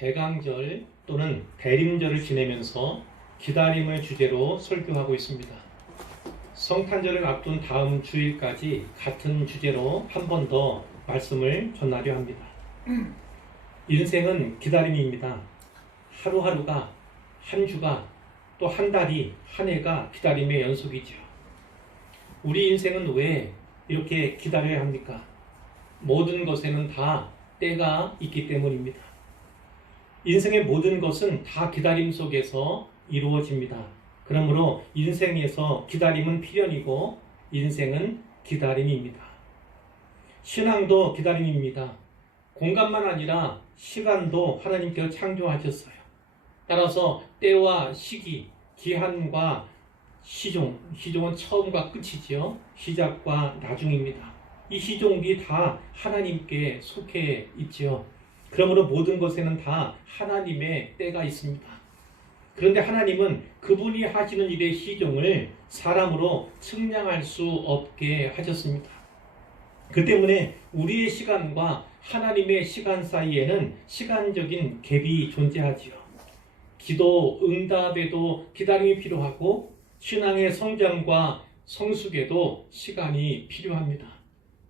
대강절 또는 대림절을 지내면서 기다림을 주제로 설교하고 있습니다. 성탄절을 앞둔 다음 주일까지 같은 주제로 한 번 더 말씀을 전하려 합니다. 인생은 기다림입니다. 하루하루가, 한 주가, 또 한 달이, 한 해가 기다림의 연속이죠. 우리 인생은 왜 이렇게 기다려야 합니까? 모든 것에는 다 때가 있기 때문입니다. 인생의 모든 것은 다 기다림 속에서 이루어집니다. 그러므로 인생에서 기다림은 필연이고 인생은 기다림입니다. 신앙도 기다림입니다. 공간만 아니라 시간도 하나님께서 창조하셨어요. 따라서 때와 시기, 기한과 시종은 처음과 끝이지요. 시작과 나중입니다. 이 시종이 다 하나님께 속해 있지요. 그러므로 모든 것에는 다 하나님의 때가 있습니다. 그런데 하나님은 그분이 하시는 일의 시종을 사람으로 측량할 수 없게 하셨습니다. 그 때문에 우리의 시간과 하나님의 시간 사이에는 시간적인 갭이 존재하지요. 기도 응답에도 기다림이 필요하고 신앙의 성장과 성숙에도 시간이 필요합니다.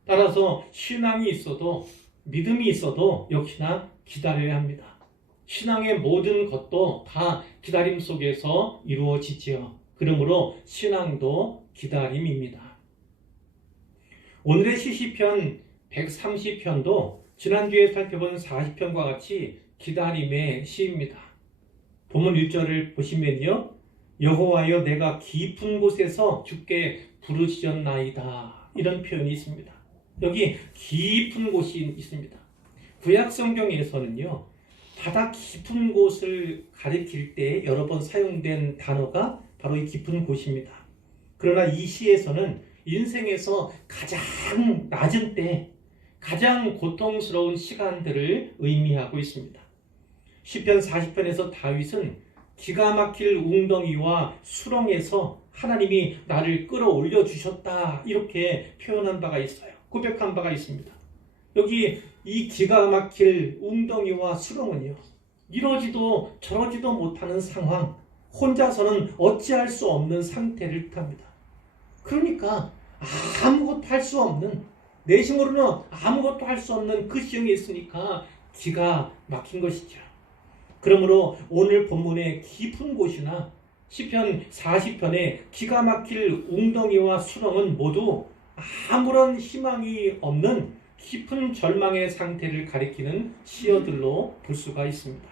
따라서 신앙이 있어도 믿음이 있어도 역시나 기다려야 합니다. 신앙의 모든 것도 다 기다림 속에서 이루어지지요. 그러므로 신앙도 기다림입니다. 오늘의 시시편 130편도 지난주에 살펴본 40편과 같이 기다림의 시입니다. 본문 1절을 보시면요. 여호와여 내가 깊은 곳에서 주께 부르짖었나이다. 이런 표현이 있습니다. 여기 깊은 곳이 있습니다. 구약 성경에서는요. 바다 깊은 곳을 가리킬 때 여러 번 사용된 단어가 바로 이 깊은 곳입니다. 그러나 이 시에서는 인생에서 가장 낮은 때, 가장 고통스러운 시간들을 의미하고 있습니다. 시편 40편에서 다윗은 기가 막힐 웅덩이와 수렁에서 하나님이 나를 끌어올려 주셨다 이렇게 표현한 바가 있어요. 고백한 바가 있습니다. 여기 이 기가 막힐 웅덩이와 수렁은요. 이러지도 저러지도 못하는 상황, 혼자서는 어찌할 수 없는 상태를 뜻합니다. 그러니까 아무것도 할 수 없는, 내 힘으로는 아무것도 할 수 없는 그 시험이 있으니까 기가 막힌 것이죠. 그러므로 오늘 본문의 깊은 곳이나 시편 40편의 기가 막힐 웅덩이와 수렁은 모두 아무런 희망이 없는 깊은 절망의 상태를 가리키는 시어들로 볼 수가 있습니다.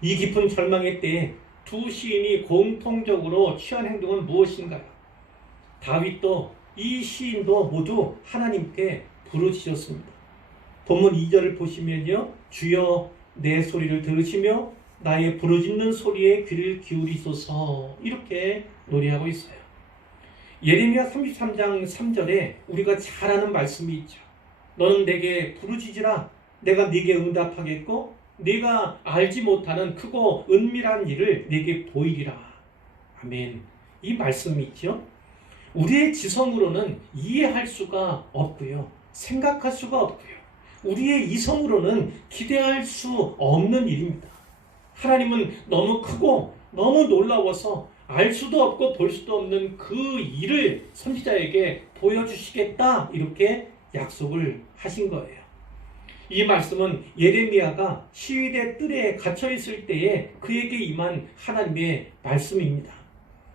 이 깊은 절망의 때에 두 시인이 공통적으로 취한 행동은 무엇인가요? 다윗도 이 시인도 모두 하나님께 부르짖었습니다. 본문 2절을 보시면요. 주여 내 소리를 들으시며 나의 부르짖는 소리에 귀를 기울이소서 이렇게 노래하고 있어요. 예레미야 33장 3절에 우리가 잘 아는 말씀이 있죠. 너는 내게 부르짖으라 내가 네게 응답하겠고 네가 알지 못하는 크고 은밀한 일을 네게 보이리라. 아멘. 이 말씀이 있죠. 우리의 지성으로는 이해할 수가 없고요. 생각할 수가 없고요. 우리의 이성으로는 기대할 수 없는 일입니다. 하나님은 너무 크고 너무 놀라워서 알 수도 없고 볼 수도 없는 그 일을 선지자에게 보여주시겠다 이렇게 약속을 하신 거예요. 이 말씀은 예레미야가 시위대 뜰에 갇혀있을 때에 그에게 임한 하나님의 말씀입니다.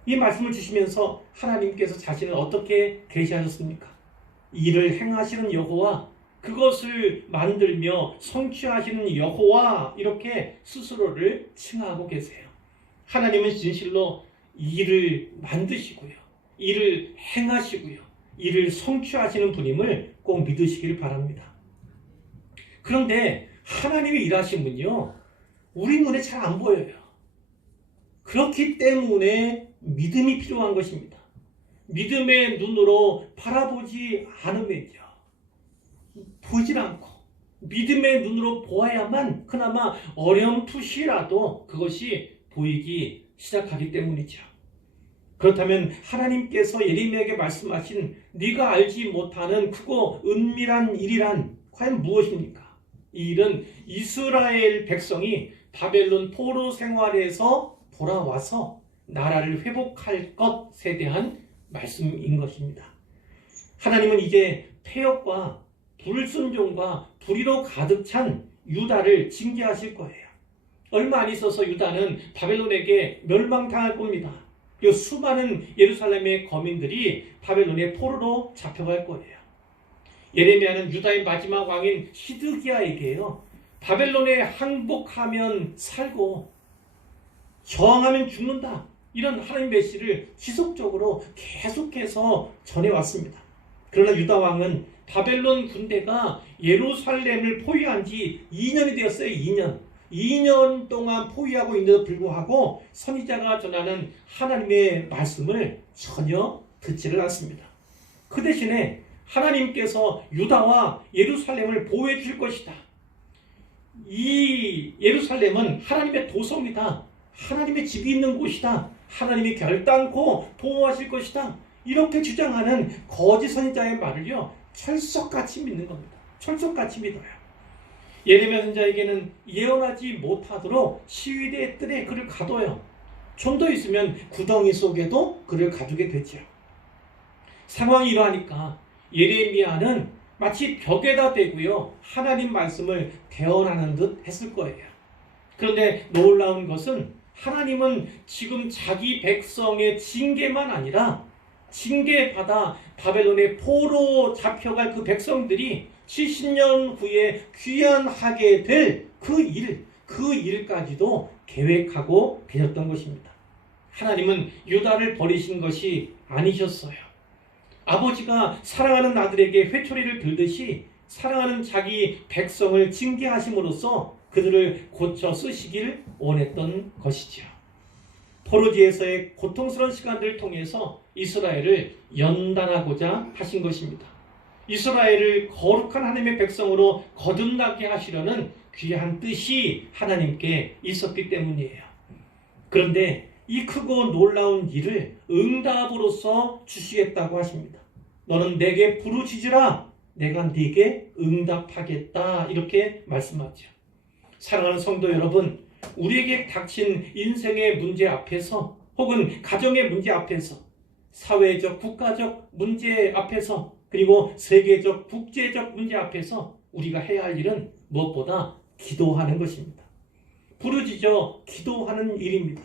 이 말씀을 주시면서 하나님께서 자신을 어떻게 계시하셨습니까? 일을 행하시는 여호와, 그것을 만들며 성취하시는 여호와 이렇게 스스로를 칭하고 계세요. 하나님은 진실로 일을 만드시고요. 일을 행하시고요. 일을 성취하시는 분임을 꼭 믿으시길 바랍니다. 그런데 하나님의 일하심은요. 우리 눈에 잘 안 보여요. 그렇기 때문에 믿음이 필요한 것입니다. 믿음의 눈으로 바라보지 않으면요. 보질 않고 믿음의 눈으로 보아야만 그나마 어렴풋이라도 그것이 보이기 시작하기 때문이죠. 그렇다면 하나님께서 예레미야에게 말씀하신 네가 알지 못하는 크고 은밀한 일이란 과연 무엇입니까? 이 일은 이스라엘 백성이 바벨론 포로 생활에서 돌아와서 나라를 회복할 것에 대한 말씀인 것입니다. 하나님은 이제 패역과 불순종과 불의로 가득 찬 유다를 징계하실 거예요. 얼마 안 있어서 유다는 바벨론에게 멸망당할 겁니다. 이 수많은 예루살렘의 거민들이 바벨론의 포로로 잡혀갈 거예요. 예레미야는 유다의 마지막 왕인 시드기야에게요, 바벨론에 항복하면 살고 저항하면 죽는다, 이런 하나님 메시지를 지속적으로 계속해서 전해왔습니다. 그러나 유다 왕은 바벨론 군대가 예루살렘을 포위한 지 2년이 되었어요. 2년 동안 포위하고 있는데도 불구하고 선지자가 전하는 하나님의 말씀을 전혀 듣지를 않습니다. 그 대신에 하나님께서 유다와 예루살렘을 보호해 줄 것이다. 이 예루살렘은 하나님의 도성이다. 하나님의 집이 있는 곳이다. 하나님이 결단코 보호하실 것이다. 이렇게 주장하는 거짓 선지자의 말을요, 철석같이 믿는 겁니다. 철석같이 믿어요. 예레미야 선지자에게는 예언하지 못하도록 시위대의 뜰에 그를 가둬요. 좀 더 있으면 구덩이 속에도 그를 가두게 되죠. 상황이 이러하니까 예레미야는 마치 벽에다 대고요, 하나님 말씀을 대언하는 듯 했을 거예요. 그런데 놀라운 것은 하나님은 지금 자기 백성의 징계만 아니라 징계받아 바벨론의 포로 잡혀갈 그 백성들이 70년 후에 귀환하게 될 그 일까지도 계획하고 계셨던 것입니다. 하나님은 유다를 버리신 것이 아니셨어요. 아버지가 사랑하는 아들에게 회초리를 들듯이 사랑하는 자기 백성을 징계하심으로써 그들을 고쳐 쓰시길 원했던 것이죠. 포로지에서의 고통스러운 시간들을 통해서 이스라엘을 연단하고자 하신 것입니다. 이스라엘을 거룩한 하나님의 백성으로 거듭나게 하시려는 귀한 뜻이 하나님께 있었기 때문이에요. 그런데 이 크고 놀라운 일을 응답으로서 주시겠다고 하십니다. 너는 내게 부르짖으라, 내가 네게 응답하겠다, 이렇게 말씀하죠. 사랑하는 성도 여러분, 우리에게 닥친 인생의 문제 앞에서 혹은 가정의 문제 앞에서 사회적, 국가적 문제 앞에서 그리고 세계적, 국제적 문제 앞에서 우리가 해야 할 일은 무엇보다 기도하는 것입니다. 부르짖어 기도하는 일입니다.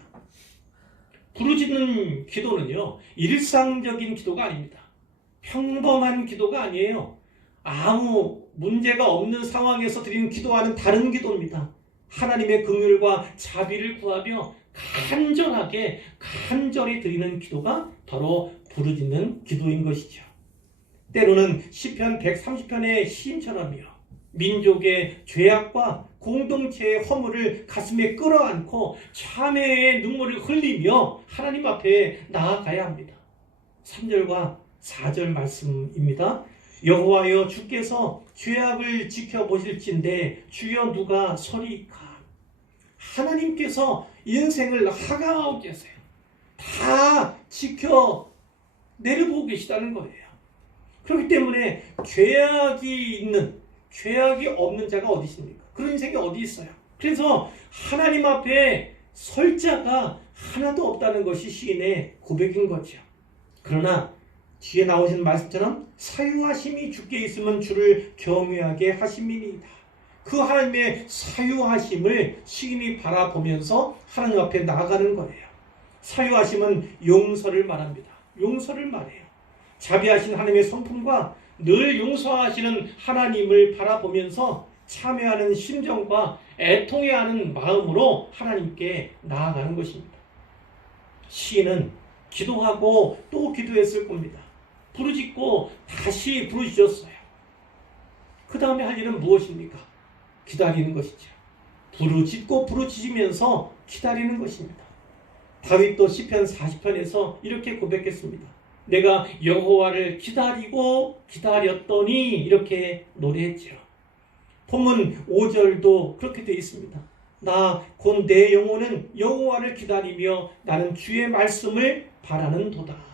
부르짖는 기도는요, 일상적인 기도가 아닙니다. 평범한 기도가 아니에요. 아무 문제가 없는 상황에서 드리는 기도와는 다른 기도입니다. 하나님의 긍휼과 자비를 구하며 간절히 드리는 기도가 바로 부르짖는 기도인 것이죠. 때로는 시편 130편의 시인처럼요, 민족의 죄악과 공동체의 허물을 가슴에 끌어안고 참회의 눈물을 흘리며 하나님 앞에 나아가야 합니다. 3절과 4절 말씀입니다. 여호와여, 주께서 죄악을 지켜보실진대 주여 누가 서리이까. 하나님께서 인생을 하강하고 계세요. 다 지켜 내려보고 계시다는 거예요. 그렇기 때문에 죄악이 없는 자가 어디 있습니까? 그런 인생이 어디 있어요? 그래서 하나님 앞에 설 자가 하나도 없다는 것이 시인의 고백인 거죠. 그러나 뒤에 나오신 말씀처럼 사유하심이 주께 있으면 주를 경외하게 하심이니이다. 그 하나님의 사유하심을 시인이 바라보면서 하나님 앞에 나아가는 거예요. 사유하심은 용서를 말합니다. 용서를 말해요. 자비하신 하나님의 성품과 늘 용서하시는 하나님을 바라보면서 참회하는 심정과 애통해하는 마음으로 하나님께 나아가는 것입니다. 시인은 기도하고 또 기도했을 겁니다. 부르짖고 다시 부르짖었어요. 그 다음에 할 일은 무엇입니까? 기다리는 것이죠. 부르짖고 부르짖으면서 기다리는 것입니다. 다윗도 시편 40편에서 이렇게 고백했습니다. 내가 여호와를 기다리고 기다렸더니, 이렇게 노래했죠. 본문 5절도 그렇게 되어 있습니다. 나 곧 내 영혼은 여호와를 기다리며 나는 주의 말씀을 바라는도다.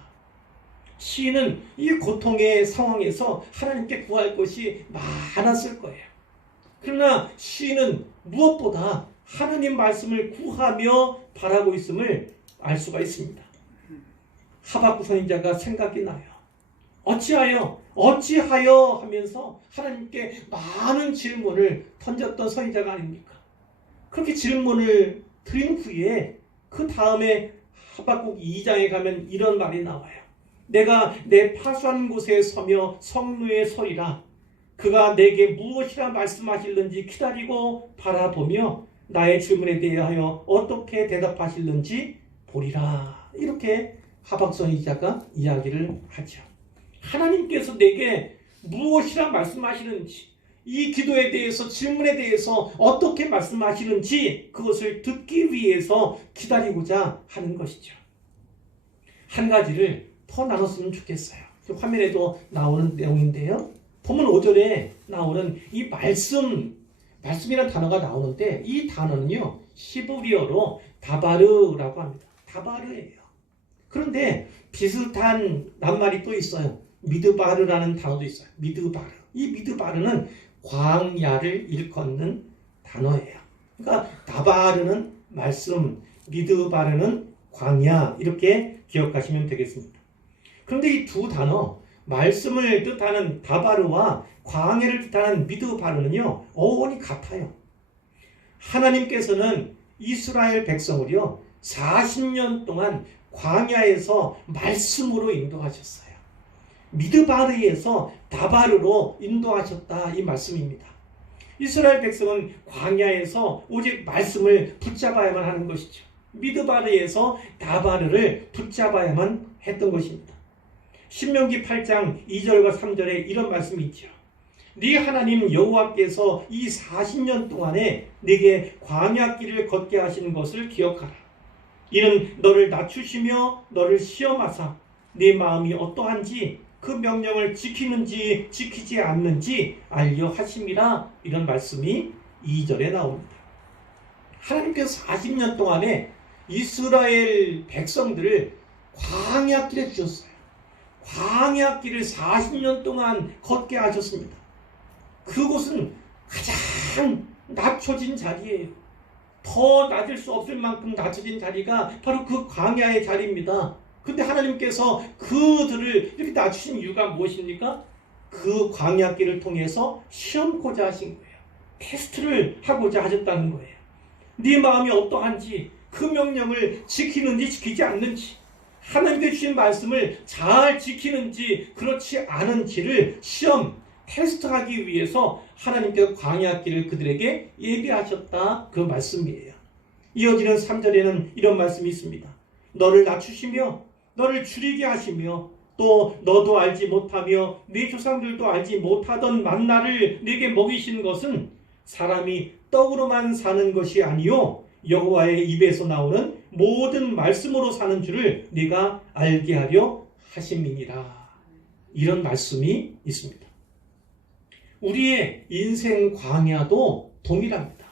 시인은 이 고통의 상황에서 하나님께 구할 것이 많았을 거예요. 그러나 시인은 무엇보다 하나님 말씀을 구하며 바라고 있음을 알 수가 있습니다. 하박국 선지자가 생각이 나요. 어찌하여 하면서 하나님께 많은 질문을 던졌던 선지자가 아닙니까? 그렇게 질문을 드린 후에 그 다음에 하박국 2장에 가면 이런 말이 나와요. 내가 내 파수한 곳에 서며 성루에 서리라. 그가 내게 무엇이라 말씀하실는지 기다리고 바라보며 나의 질문에 대하여 어떻게 대답하실는지 보리라. 이렇게 하박국 선지자가 이야기를 하죠. 하나님께서 내게 무엇이라 말씀하시는지, 이 기도에 대해서, 질문에 대해서 어떻게 말씀하시는지 그것을 듣기 위해서 기다리고자 하는 것이죠. 한 가지를 더 나눴으면 좋겠어요. 화면에도 나오는 내용인데요. 본문 5절에 나오는 이 말씀이라는 단어가 나오는데, 이 단어는요 히브리어로 다바르라고 합니다. 다바르예요. 그런데 비슷한 낱말이 또 있어요. 미드바르라는 단어도 있어요. 미드바르. 이 미드바르는 광야를 일컫는 단어예요. 그러니까 다바르는 말씀, 미드바르는 광야, 이렇게 기억하시면 되겠습니다. 그런데 이 두 단어, 말씀을 뜻하는 다바르와 광야를 뜻하는 미드바르는요 어원이 같아요. 하나님께서는 이스라엘 백성을요 40년 동안 광야에서 말씀으로 인도하셨어요. 미드바르에서 다바르로 인도하셨다, 이 말씀입니다. 이스라엘 백성은 광야에서 오직 말씀을 붙잡아야만 하는 것이죠. 미드바르에서 다바르를 붙잡아야만 했던 것입니다. 신명기 8장 2절과 3절에 이런 말씀이 있죠. 네 하나님 여호와께서 이 40년 동안에 네게 광야길을 걷게 하시는 것을 기억하라. 이는 너를 낮추시며 너를 시험하사 네 마음이 어떠한지 그 명령을 지키는지 지키지 않는지 알려 하심이라. 이런 말씀이 2절에 나옵니다. 하나님께서 40년 동안에 이스라엘 백성들을 광야길에 주셨어요. 광야길을 40년 동안 걷게 하셨습니다. 그곳은 가장 낮춰진 자리예요. 더 낮을 수 없을 만큼 낮춰진 자리가 바로 그 광야의 자리입니다. 근데 하나님께서 그들을 이렇게 낮추신 이유가 무엇입니까? 그 광야길을 통해서 시험코자 하신 거예요. 테스트를 하고자 하셨다는 거예요. 네 마음이 어떠한지, 그 명령을 지키는지 지키지 않는지, 하나님께 주신 말씀을 잘 지키는지 그렇지 않은지를 시험, 테스트하기 위해서 하나님께서 광야길을 그들에게 예비하셨다, 그 말씀이에요. 이어지는 3절에는 이런 말씀이 있습니다. 너를 낮추시며 너를 줄이게 하시며 또 너도 알지 못하며 네 조상들도 알지 못하던 만나를 네게 먹이시는 것은 사람이 떡으로만 사는 것이 아니요 여호와의 입에서 나오는 모든 말씀으로 사는 줄을 네가 알게 하려 하심이니라. 이런 말씀이 있습니다. 우리의 인생 광야도 동일합니다.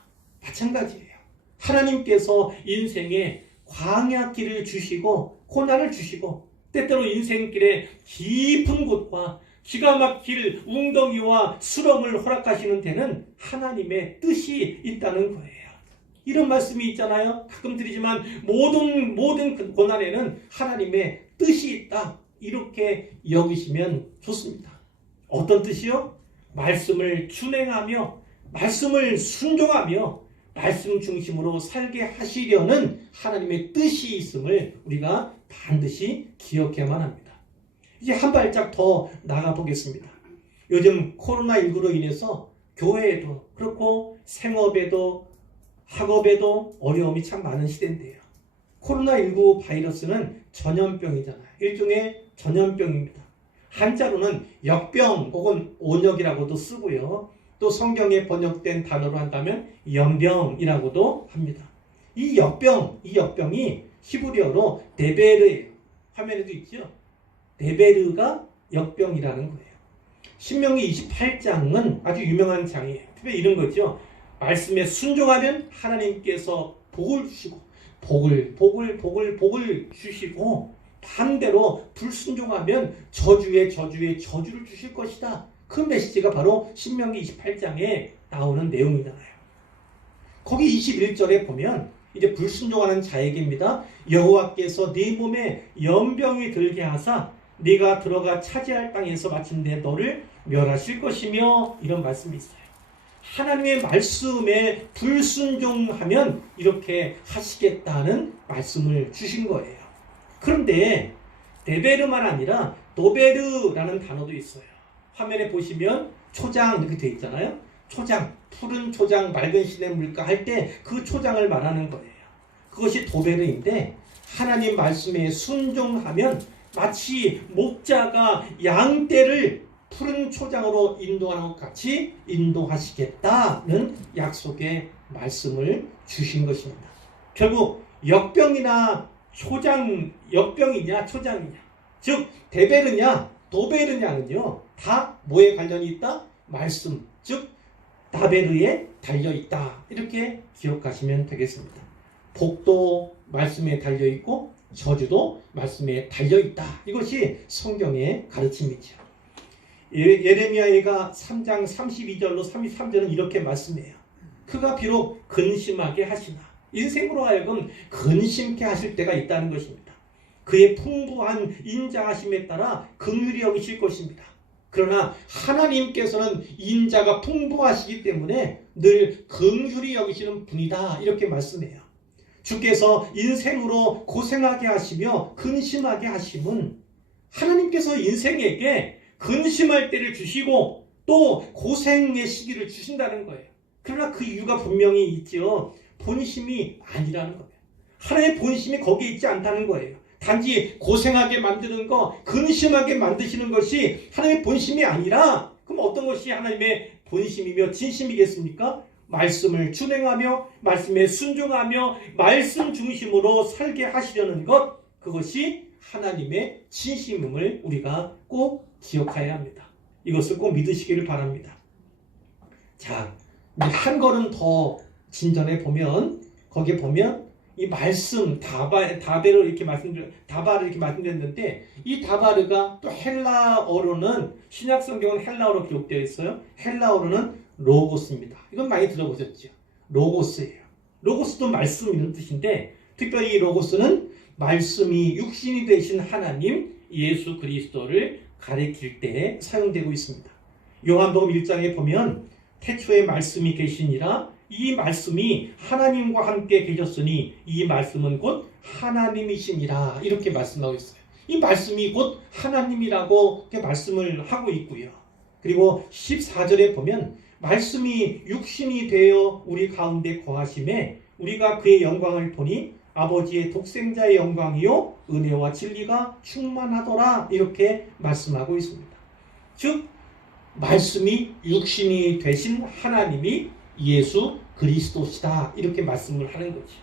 마찬가지예요. 하나님께서 인생에 광야길을 주시고 고난을 주시고 때때로 인생길에 깊은 곳과 기가 막힐 웅덩이와 수렁을 허락하시는 데는 하나님의 뜻이 있다는 거예요. 이런 말씀이 있잖아요. 가끔 드리지만 모든 고난에는 하나님의 뜻이 있다, 이렇게 여기시면 좋습니다. 어떤 뜻이요? 말씀을 준행하며 말씀을 순종하며 말씀 중심으로 살게 하시려는 하나님의 뜻이 있음을 우리가 반드시 기억해야만 합니다. 이제 한 발짝 더 나가 보겠습니다. 요즘 코로나19로 인해서 교회에도 그렇고 생업에도 학업에도 어려움이 참 많은 시대인데요. 코로나19 바이러스는 전염병이잖아요. 일종의 전염병입니다. 한자로는 역병 혹은 온역이라고도 쓰고요. 또 성경에 번역된 단어로 한다면 연병이라고도 합니다. 이 역병이 히브리어로 데베르예요. 화면에도 있죠. 데베르가 역병이라는 거예요. 신명기 28장은 아주 유명한 장이에요. 특별히 이런 거죠. 말씀에 순종하면 하나님께서 복을 주시고 복을 주시고 반대로 불순종하면 저주를 주실 것이다. 그 메시지가 바로 신명기 28장에 나오는 내용이잖아요. 거기 21절에 보면 이제 불순종하는 자에게입니다. 여호와께서 네 몸에 연병이 들게 하사 네가 들어가 차지할 땅에서 마침내 너를 멸하실 것이며, 이런 말씀이 있어요. 하나님의 말씀에 불순종하면 이렇게 하시겠다는 말씀을 주신 거예요. 그런데 데베르만 아니라 도베르라는 단어도 있어요. 화면에 보시면 초장 이렇게 되어 있잖아요. 초장, 푸른 초장, 맑은 시냇 물가 할 때 그 초장을 말하는 거예요. 그것이 도베르인데, 하나님 말씀에 순종하면 마치 목자가 양떼를 푸른 초장으로 인도하는 것 같이 인도하시겠다는 약속의 말씀을 주신 것입니다. 결국 역병이나 초장, 역병이냐 초장이냐, 즉 데베르냐 도베르냐는요 다 뭐에 관련이 있다? 말씀, 즉 다베르에 달려있다, 이렇게 기억하시면 되겠습니다. 복도 말씀에 달려있고 저주도 말씀에 달려있다, 이것이 성경의 가르침이죠. 예레미야가 3장 32절로 33절은 이렇게 말씀해요. 그가 비록 근심하게 하시나, 인생으로 하여금 근심케 하실 때가 있다는 것입니다. 그의 풍부한 인자하심에 따라 긍휼히 여기실 것입니다. 그러나 하나님께서는 인자가 풍부하시기 때문에 늘 긍휼히 여기시는 분이다, 이렇게 말씀해요. 주께서 인생으로 고생하게 하시며 근심하게 하심은 하나님께서 인생에게 근심할 때를 주시고 또 고생의 시기를 주신다는 거예요. 그러나 그 이유가 분명히 있죠. 본심이 아니라는 거예요. 하나님의 본심이 거기에 있지 않다는 거예요. 단지 고생하게 만드는 거, 근심하게 만드시는 것이 하나님의 본심이 아니라, 그럼 어떤 것이 하나님의 본심이며 진심이겠습니까? 말씀을 준행하며 말씀에 순종하며 말씀 중심으로 살게 하시려는 것, 그것이 하나님의 진심임을 우리가 꼭 기억해야 합니다. 이것을 꼭 믿으시기를 바랍니다. 자, 한 걸음 더 진전해 보면, 거기에 보면 이 말씀 다베르 이렇게 다바르 이렇게 말씀드렸는데, 이 다바르가 또 헬라어로는, 신약 성경은 헬라어로 기록되어 있어요. 헬라어로는 로고스입니다. 이건 많이 들어보셨죠? 로고스예요. 로고스도 말씀 이런 뜻인데, 특별히 이 로고스는 말씀이 육신이 되신 하나님 예수 그리스도를 가리킬 때 사용되고 있습니다. 요한복음 1장에 보면 태초에 말씀이 계시니라, 이 말씀이 하나님과 함께 계셨으니 이 말씀은 곧 하나님이시니라, 이렇게 말씀하고 있어요. 이 말씀이 곧 하나님이라고 이렇게 말씀을 하고 있고요. 그리고 14절에 보면 말씀이 육신이 되어 우리 가운데 거하심에 우리가 그의 영광을 보니 아버지의 독생자의 영광이요 은혜와 진리가 충만하더라, 이렇게 말씀하고 있습니다. 즉 말씀이 육신이 되신 하나님이 예수 그리스도시다, 이렇게 말씀을 하는 거지.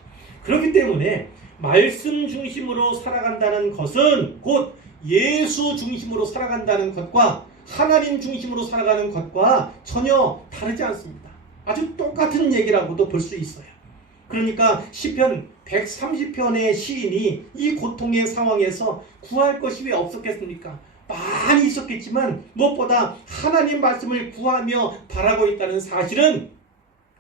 그렇기 때문에 말씀 중심으로 살아간다는 것은 곧 예수 중심으로 살아간다는 것과 하나님 중심으로 살아가는 것과 전혀 다르지 않습니다. 아주 똑같은 얘기라고도 볼 수 있어요. 그러니까 시편 130편의 시인이 이 고통의 상황에서 구할 것이 왜 없었겠습니까? 많이 있었겠지만 무엇보다 하나님 말씀을 구하며 바라고 있다는 사실은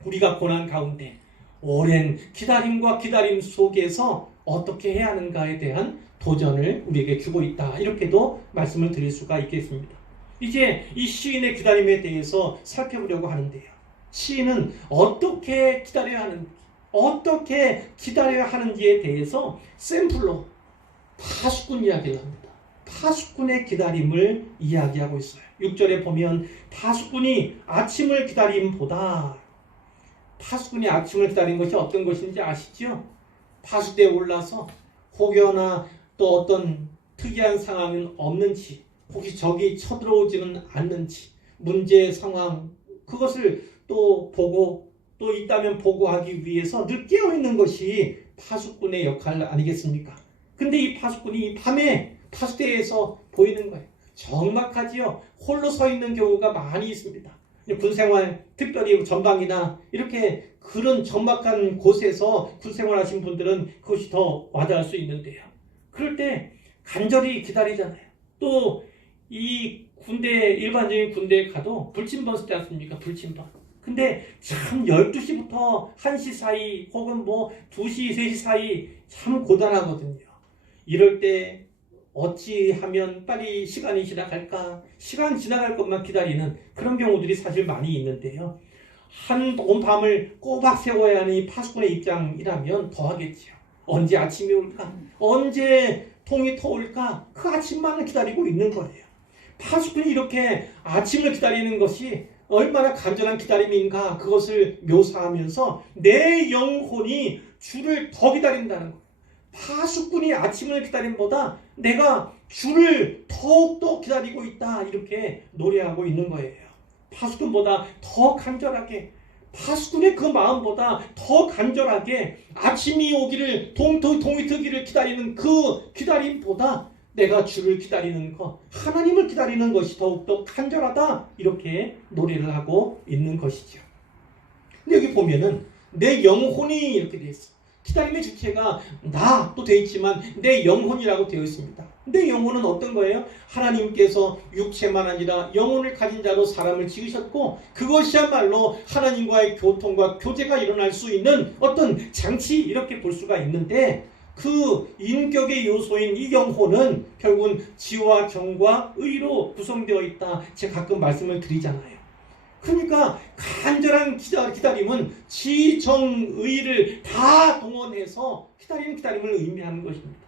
우리가 고난 가운데 오랜 기다림과 기다림 속에서 어떻게 해야 하는가에 대한 도전을 우리에게 주고 있다, 이렇게도 말씀을 드릴 수가 있겠습니다. 이제 이 시인의 기다림에 대해서 살펴보려고 하는데요. 시인은 어떻게 기다려야 하는지, 어떻게 기다려야 하는지에 대해서 샘플로 파수꾼 이야기를 합니다. 파수꾼의 기다림을 이야기하고 있어요. 6절에 보면 파수꾼이 아침을 기다림보다, 파수꾼이 아침을 기다린 것이 어떤 것인지 아시죠? 파수대에 올라서 혹여나 또 어떤 특이한 상황은 없는지, 혹시 적이 쳐들어오지는 않는지, 문제 상황, 그것을 또 보고 또 있다면 보고하기 위해서 늘 깨어있는 것이 파수꾼의 역할 아니겠습니까? 근데 이 파수꾼이 밤에 파수대에서 보이는 거예요. 적막하지요. 홀로 서 있는 경우가 많이 있습니다. 군생활, 특별히 전방이나 이렇게 그런 적막한 곳에서 군생활하신 분들은 그것이 더 와닿을 수 있는데요. 그럴 때 간절히 기다리잖아요. 또 이 군대, 일반적인 군대에 가도 불침번 쓰지 않습니까? 불침번. 근데 참 12시부터 1시 사이 혹은 뭐 2시, 3시 사이 참 고단하거든요. 이럴 때 어찌하면 빨리 시간이 지나갈까? 시간 지나갈 것만 기다리는 그런 경우들이 사실 많이 있는데요. 온 밤을 꼬박 세워야 하는 이 파수꾼의 입장이라면 더 하겠지요. 언제 아침이 올까? 언제 동이 터올까? 그 아침만을 기다리고 있는 거예요. 파수꾼이 이렇게 아침을 기다리는 것이 얼마나 간절한 기다림인가 그것을 묘사하면서 내 영혼이 주를 더 기다린다는 거예요. 파수꾼이 아침을 기다림보다 내가 주를 더욱더 기다리고 있다 이렇게 노래하고 있는 거예요. 파수꾼보다 더 간절하게 파수꾼의 그 마음보다 더 간절하게 아침이 오기를 동이 트기를 기다리는 그 기다림보다 내가 주를 기다리는 것, 하나님을 기다리는 것이 더욱더 간절하다 이렇게 노래를 하고 있는 것이죠. 근데 여기 보면은 내 영혼이 이렇게 되어 있어. 기다림의 주체가 나도 되어 있지만 내 영혼이라고 되어 있습니다. 내 영혼은 어떤 거예요? 하나님께서 육체만 아니라 영혼을 가진 자로 사람을 지으셨고 그것이야말로 하나님과의 교통과 교제가 일어날 수 있는 어떤 장치 이렇게 볼 수가 있는데 그 인격의 요소인 이 영혼은 결국은 지와 정과 의로 구성되어 있다. 제가 가끔 말씀을 드리잖아요. 그러니까 간절한 기다림은 지, 정, 의를 다 동원해서 기다림을 의미하는 것입니다.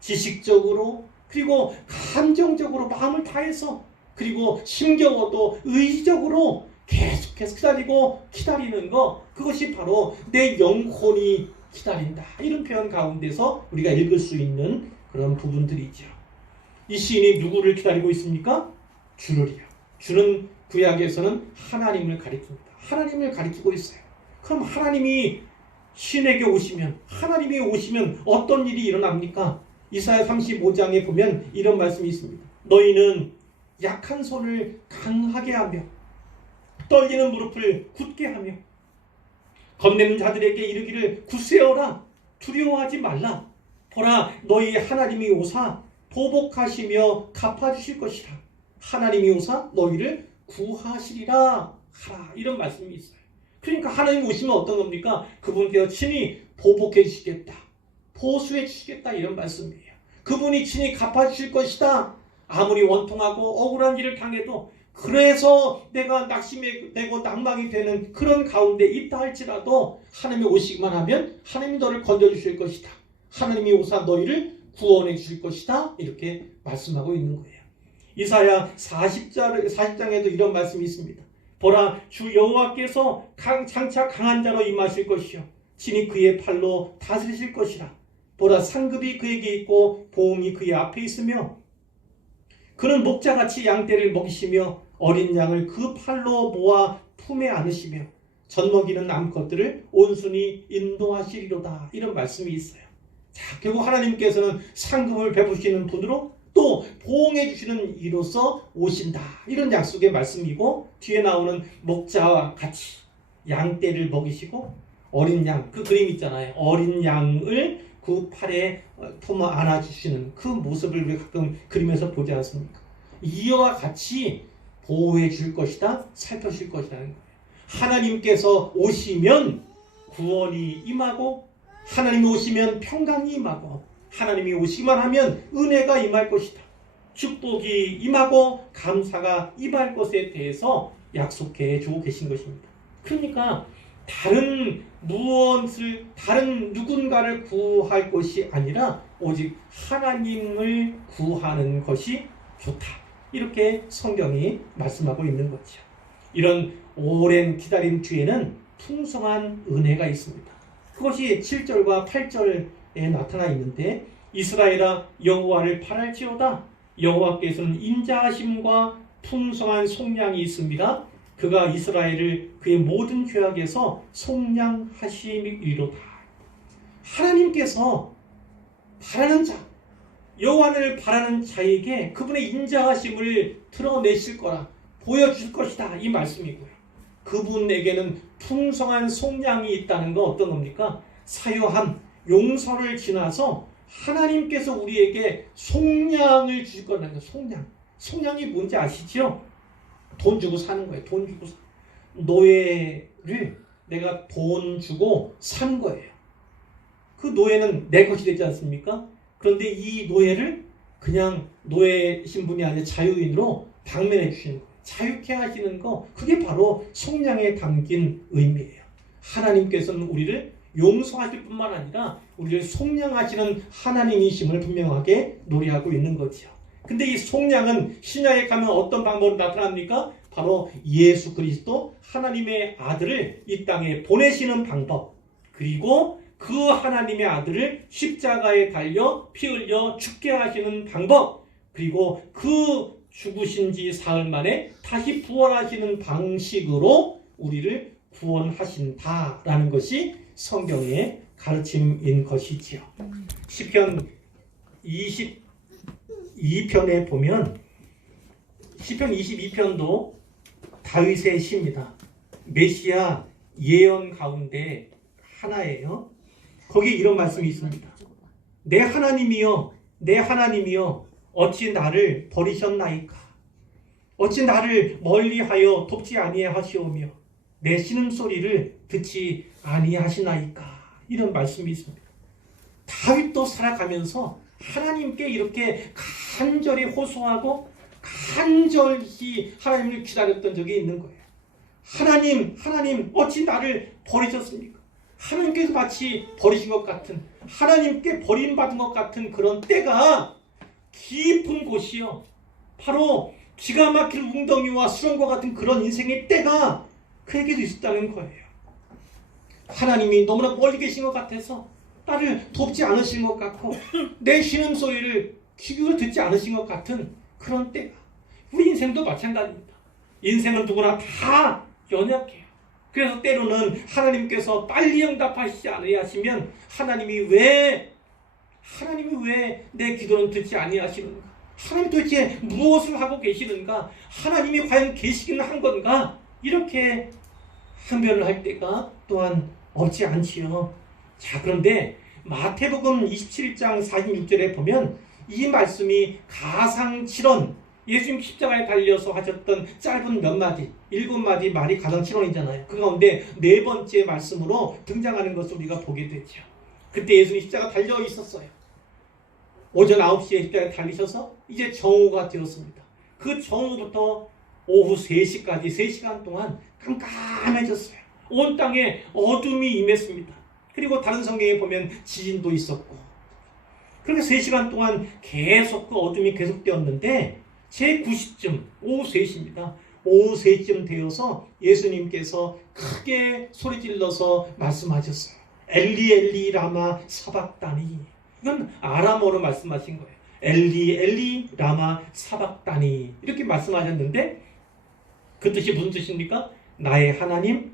지식적으로 그리고 감정적으로 마음을 다해서 그리고 힘겨워도 의지적으로 계속해서 기다리는 것 그것이 바로 내 영혼이 기다린다. 이런 표현 가운데서 우리가 읽을 수 있는 그런 부분들이죠. 이 시인이 누구를 기다리고 있습니까? 주를이요. 주는 구약에서는 하나님을 가리킵니다. 하나님을 가리키고 있어요. 그럼 하나님이 신에게 오시면 하나님이 오시면 어떤 일이 일어납니까? 이사야 35장에 보면 이런 말씀이 있습니다. 너희는 약한 손을 강하게 하며 떨리는 무릎을 굳게 하며 겁내는 자들에게 이르기를 굳세어라 두려워하지 말라 보라 너희 하나님이 오사 보복하시며 갚아주실 것이라 하나님이 오사 너희를 구하시리라 하라 이런 말씀이 있어요. 그러니까 하나님 오시면 어떤 겁니까? 그분께서 친히 보복해 주시겠다 보수해 주시겠다 이런 말씀이에요. 그분이 친히 갚아주실 것이다. 아무리 원통하고 억울한 일을 당해도 그래서 내가 낙심되고 낭망이 되는 그런 가운데 있다 할지라도 하나님이 오시기만 하면 하나님이 너를 건져주실 것이다. 하나님이 오사 너희를 구원해 주실 것이다. 이렇게 말씀하고 있는 거예요. 이사야 40장에도 이런 말씀이 있습니다. 보라 주 여호와께서 장차 강한 자로 임하실 것이요 친히 그의 팔로 다스리실 것이라. 보라 상급이 그에게 있고 보응이 그의 앞에 있으며 그는 목자같이 양떼를 먹이시며 어린 양을 그 팔로 모아 품에 안으시며 젖먹이는 암컷들을 온순히 인도하시리로다. 이런 말씀이 있어요. 자, 결국 하나님께서는 상급을 베푸시는 분으로 또 보응해 주시는 이로서 오신다. 이런 약속의 말씀이고 뒤에 나오는 목자와 같이 양떼를 먹이시고 어린 양, 그 그림 있잖아요. 어린 양을 그 팔에 품어 안아주시는 그 모습을 우리가 가끔 그림에서 보지 않습니까? 이와 같이 보호해 줄 것이다, 살펴줄 것이라는 거예요. 하나님께서 오시면 구원이 임하고 하나님이 오시면 평강이 임하고 하나님이 오시기만 하면 은혜가 임할 것이다. 축복이 임하고 감사가 임할 것에 대해서 약속해 주고 계신 것입니다. 그러니까 다른 누군가를 구할 것이 아니라 오직 하나님을 구하는 것이 좋다. 이렇게 성경이 말씀하고 있는 거죠. 이런 오랜 기다림 뒤에는 풍성한 은혜가 있습니다. 그것이 7절과 8절에 나타나 있는데 이스라엘아 여호와를 바랄지어다. 여호와께서는 인자하심과 풍성한 속량이 있습니다. 그가 이스라엘을 그의 모든 죄악에서 속량하심이로다. 하나님께서 바라는 자, 여호와를 바라는 자에게 그분의 인자하심을 드러내실 거라, 보여줄 것이다. 이 말씀이고요. 그분에게는 풍성한 속량이 있다는 건 어떤 겁니까? 사요함, 용서를 지나서 하나님께서 우리에게 속량을 주실 거라는 거예요. 속량이 뭔지 아시죠? 돈 주고 사는 거예요. 돈 주고 노예를 내가 돈 주고 산 거예요. 그 노예는 내 것이 되지 않습니까? 그런데 이 노예를 그냥 노예 신분이 아니라 자유인으로 방면해 주시는 거예요. 자유케 하시는 거, 그게 바로 속량에 담긴 의미예요. 하나님께서는 우리를 용서하실 뿐만 아니라 우리를 속량하시는 하나님이심을 분명하게 노래하고 있는 거죠. 근데 이 속량은 신약에 가면 어떤 방법으로 나타납니까? 바로 예수 그리스도 하나님의 아들을 이 땅에 보내시는 방법, 그리고 그 하나님의 아들을 십자가에 달려 피 흘려 죽게 하시는 방법, 그리고 그 죽으신 지 사흘 만에 다시 부활하시는 방식으로 우리를 구원하신다라는 것이 성경의 가르침인 것이지요. 시편 22편에 보면 시편 22편도 다윗의 시입니다. 메시아 예언 가운데 하나예요. 거기에 이런 말씀이 있습니다. 내 하나님이여, 내 하나님이여, 어찌 나를 버리셨나이까? 어찌 나를 멀리하여 돕지 아니하시오며 내 신음소리를 듣지 아니하시나이까? 이런 말씀이 있습니다. 다윗도 살아가면서 하나님께 이렇게 간절히 호소하고 간절히 하나님을 기다렸던 적이 있는 거예요. 하나님, 어찌 나를 버리셨습니까? 하나님께서 마치 버리신 것 같은, 하나님께 버림받은 것 같은 그런 때가 깊은 곳이요. 바로 기가 막힐 웅덩이와 수렁과 같은 그런 인생의 때가 그에게도 있었다는 거예요. 하나님이 너무나 멀리 계신 것 같아서 나를 돕지 않으신 것 같고 내 신음소리를 귀를 듣지 않으신 것 같은 그런 때가, 우리 인생도 마찬가지입니다. 인생은 누구나 다 연약해요. 그래서 때로는 하나님께서 빨리 응답하시지 아니하시면 하나님이 왜 내 기도는 듣지 아니하시는가? 하나님 도대체 무엇을 하고 계시는가? 하나님이 과연 계시기는 한 건가? 이렇게 항변을 할 때가 또한 없지 않지요. 자, 그런데 마태복음 27장 46절에 보면 이 말씀이 가상칠언, 예수님 십자가에 달려서 하셨던 짧은 몇 마디, 7마디 말이 가상칠언이잖아요. 그 가운데 4번째 말씀으로 등장하는 것을 우리가 보게 되죠. 그때 예수님 십자가 달려 있었어요. 오전 9시에 십자가에 달리셔서 이제 정오가 되었습니다. 그 정오부터 오후 3시까지 3시간 동안 깜깜해졌어요. 온 땅에 어둠이 임했습니다. 그리고 다른 성경에 보면 지진도 있었고, 그렇게 3시간 동안 계속 그 어둠이 계속되었는데 제9시쯤 오후 3시입니다. 오후 3시쯤 되어서 예수님께서 크게 소리질러서 말씀하셨어요. 엘리 엘리 라마 사박다니. 이건 아람어로 말씀하신 거예요. 엘리 엘리 라마 사박다니, 이렇게 말씀하셨는데 그 뜻이 무슨 뜻입니까? 나의 하나님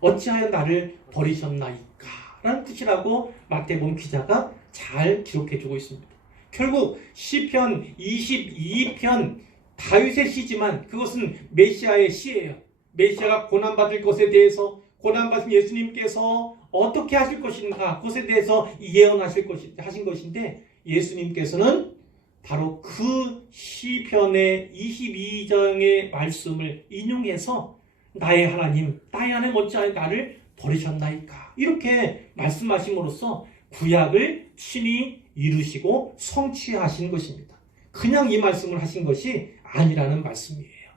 어찌하여 나를 버리셨나이까? 라는 뜻이라고 마태복음 기자가 잘 기록해주고 있습니다. 결국 시편 22편 다윗의 시지만 그것은 메시아의 시예요. 메시아가 고난받을 것에 대해서, 고난받은 예수님께서 어떻게 하실 것인가, 그것에 대해서 예언하신 것인데, 예수님께서는 바로 그 시편의 22장의 말씀을 인용해서 나의 하나님 어찌하여 나를 버리셨나이까? 이렇게 말씀하심으로써 구약을 친히 이루시고 성취하신 것입니다. 그냥 이 말씀을 하신 것이 아니라는 말씀이에요.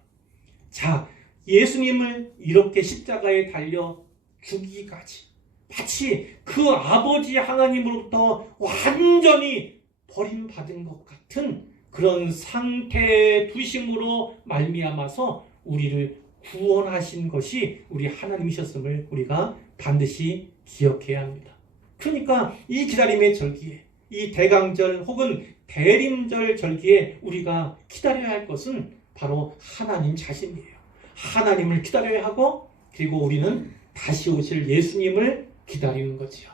자, 예수님을 이렇게 십자가에 달려 죽이기까지 마치 그 아버지 하나님으로부터 완전히 버림받은 것 같은 그런 상태에 두심으로 말미암아서 우리를 구원하신 것이 우리 하나님이셨음을 우리가 반드시 기억해야 합니다. 그러니까 이 기다림의 절기에, 이 대강절 혹은 대림절 절기에 우리가 기다려야 할 것은 바로 하나님 자신이에요. 하나님을 기다려야 하고, 그리고 우리는 다시 오실 예수님을 기다리는 거지요.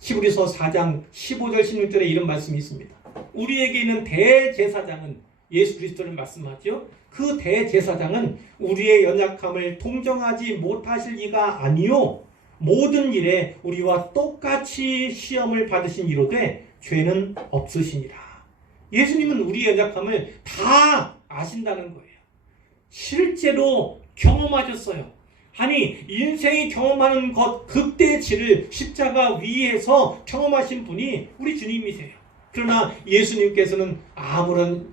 히브리서 4장 15절 16절에 이런 말씀이 있습니다. 우리에게 있는 대제사장은 예수 그리스도를 말씀하죠. 그 대제사장은 우리의 연약함을 동정하지 못하실 이가 아니요 모든 일에 우리와 똑같이 시험을 받으신 이로되 죄는 없으시니라. 예수님은 우리의 연약함을 다 아신다는 거예요. 실제로 경험하셨어요. 아니, 인생이 경험하는 것 극대치를 십자가 위에서 경험하신 분이 우리 주님이세요. 그러나 예수님께서는 아무런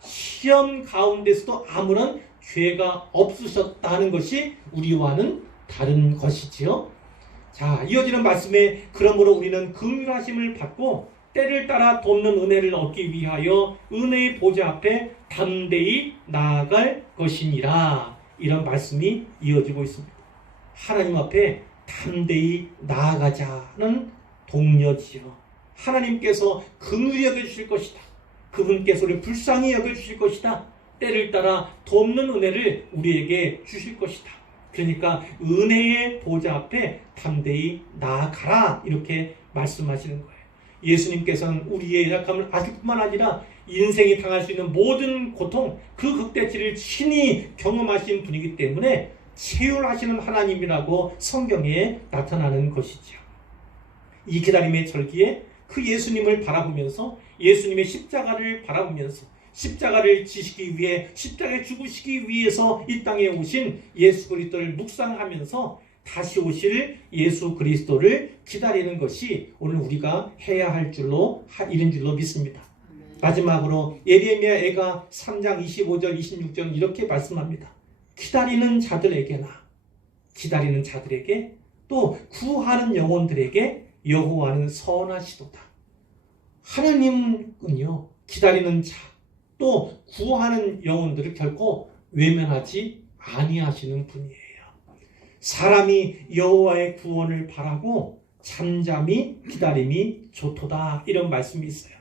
시험 가운데서도 아무런 죄가 없으셨다는 것이 우리와는 다른 것이지요. 자, 이어지는 말씀에 그러므로 우리는 긍휼하심을 받고 때를 따라 돕는 은혜를 얻기 위하여 은혜의 보좌 앞에 담대히 나아갈 것이니라. 이런 말씀이 이어지고 있습니다. 하나님 앞에 담대히 나아가자는 독려지요. 하나님께서 긍휼히 여겨주실 것이다. 그분께서 우리를 불쌍히 여겨주실 것이다. 때를 따라 돕는 은혜를 우리에게 주실 것이다. 그러니까 은혜의 보좌 앞에 담대히 나아가라, 이렇게 말씀하시는 거예요. 예수님께서는 우리의 약함을 아실 뿐만 아니라 인생이 당할 수 있는 모든 고통, 그 극대치를 친히 경험하신 분이기 때문에 체휼하시는 하나님이라고 성경에 나타나는 것이죠. 이 기다림의 절기에 그 예수님을 바라보면서, 예수님의 십자가를 바라보면서, 십자가를 지시기 위해, 십자가에 죽으시기 위해서 이 땅에 오신 예수 그리스도를 묵상하면서 다시 오실 예수 그리스도를 기다리는 것이 오늘 우리가 해야 할 줄로, 이른 줄로 믿습니다. 마지막으로 예레미야가 3장 25절 26절 이렇게 말씀합니다. 기다리는 자들에게나, 기다리는 자들에게, 또 구하는 영혼들에게 여호와는 선하시도다. 하나님은요, 기다리는 자, 또 구하는 영혼들을 결코 외면하지 아니하시는 분이에요. 사람이 여호와의 구원을 바라고 잠잠히 기다림이 좋도다, 이런 말씀이 있어요.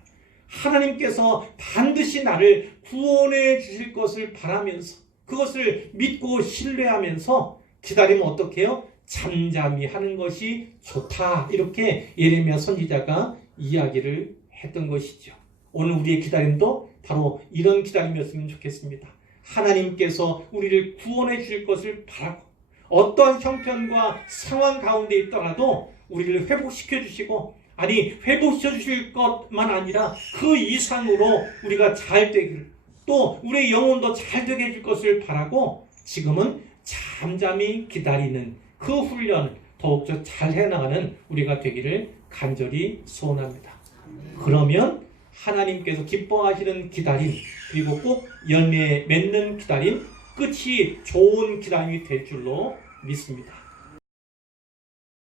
하나님께서 반드시 나를 구원해 주실 것을 바라면서, 그것을 믿고 신뢰하면서 기다리면 어떻게 해요? 잠잠히 하는 것이 좋다, 이렇게 예레미야 선지자가 이야기를 했던 것이죠. 오늘 우리의 기다림도 바로 이런 기다림이었으면 좋겠습니다. 하나님께서 우리를 구원해 주실 것을 바라고, 어떠한 형편과 상황 가운데 있더라도 우리를 회복시켜 주시고, 아니 회복시켜 주실 것만 아니라 그 이상으로 우리가 잘 되기를, 또 우리의 영혼도 잘 되게 해줄 것을 바라고 지금은 잠잠히 기다리는 그 훈련을 더욱더 잘 해나가는 우리가 되기를 간절히 소원합니다. 그러면 하나님께서 기뻐하시는 기다림, 그리고 꼭 열매 맺는 기다림, 끝이 좋은 기다림이 될 줄로 믿습니다.